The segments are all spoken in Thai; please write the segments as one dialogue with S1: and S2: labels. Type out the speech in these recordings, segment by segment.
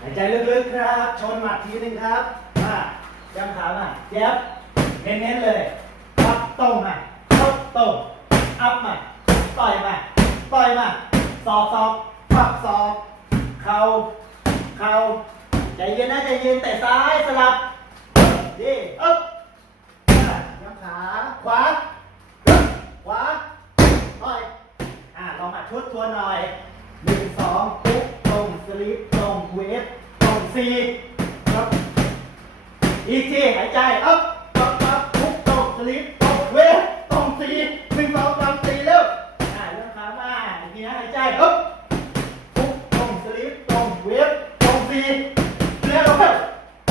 S1: หายใจลึกๆครับ ชนหมัดทีนึงครับมาย้ำขามาเย็บเน้นๆเลยอัพตรงมาอัพตรงอัพมาต่อยมาต่อยมาสอบสอบปักสอบเข่าเข่าใจเย็นนะใจเย็นแต่ซ้ายสลับดีอึ๊บอะย้ำขาขวาอึ๊บขวาต่อยอ่าลองมาชุดทวนหน่อยหนึ่งสองปุ๊บตรงสลิป ตีครับอีกทีหายใจอัพปั๊บปั๊บปุ๊บตรงสลิปตรงเวฟตรงซีหนึ่งสองสามสี่เร็วอ่าเริ่มขามาอีกทีนะหายใจอัพปุ๊บตรงสลิปตรงเวฟตรงซีเร็วเร็ว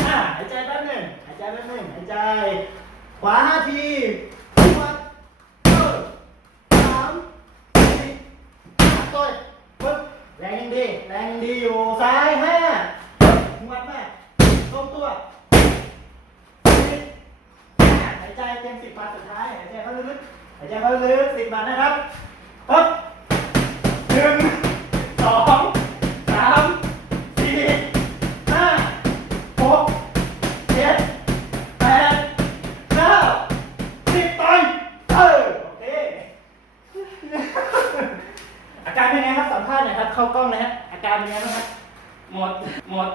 S1: อ่าหายใจแป๊บหนึ่งหายใจแป๊บหนึ่งหายใจ ขวาห้าทีขวาเออสามต่อยปึ๊บแรงดีแรงดีอยู่ซ้ายห้ามัดแม่ตรงตัวสิบห้าหาย ใจเต็มสิบบาทสุดท้ายหายใจเข้าลึกๆหายใจเข้าลึกสิบบาทนะครับปึ๊บหนึ่งสองสามสี่ห้าหกเจ็ดแปดเก้าสิบต่อยเออโอเคอาการเป็นไงครับสัมภาษณ์หน่อยครับเข้ากล้องนะฮะอาการเป็นไงบ้างครับหมดหมด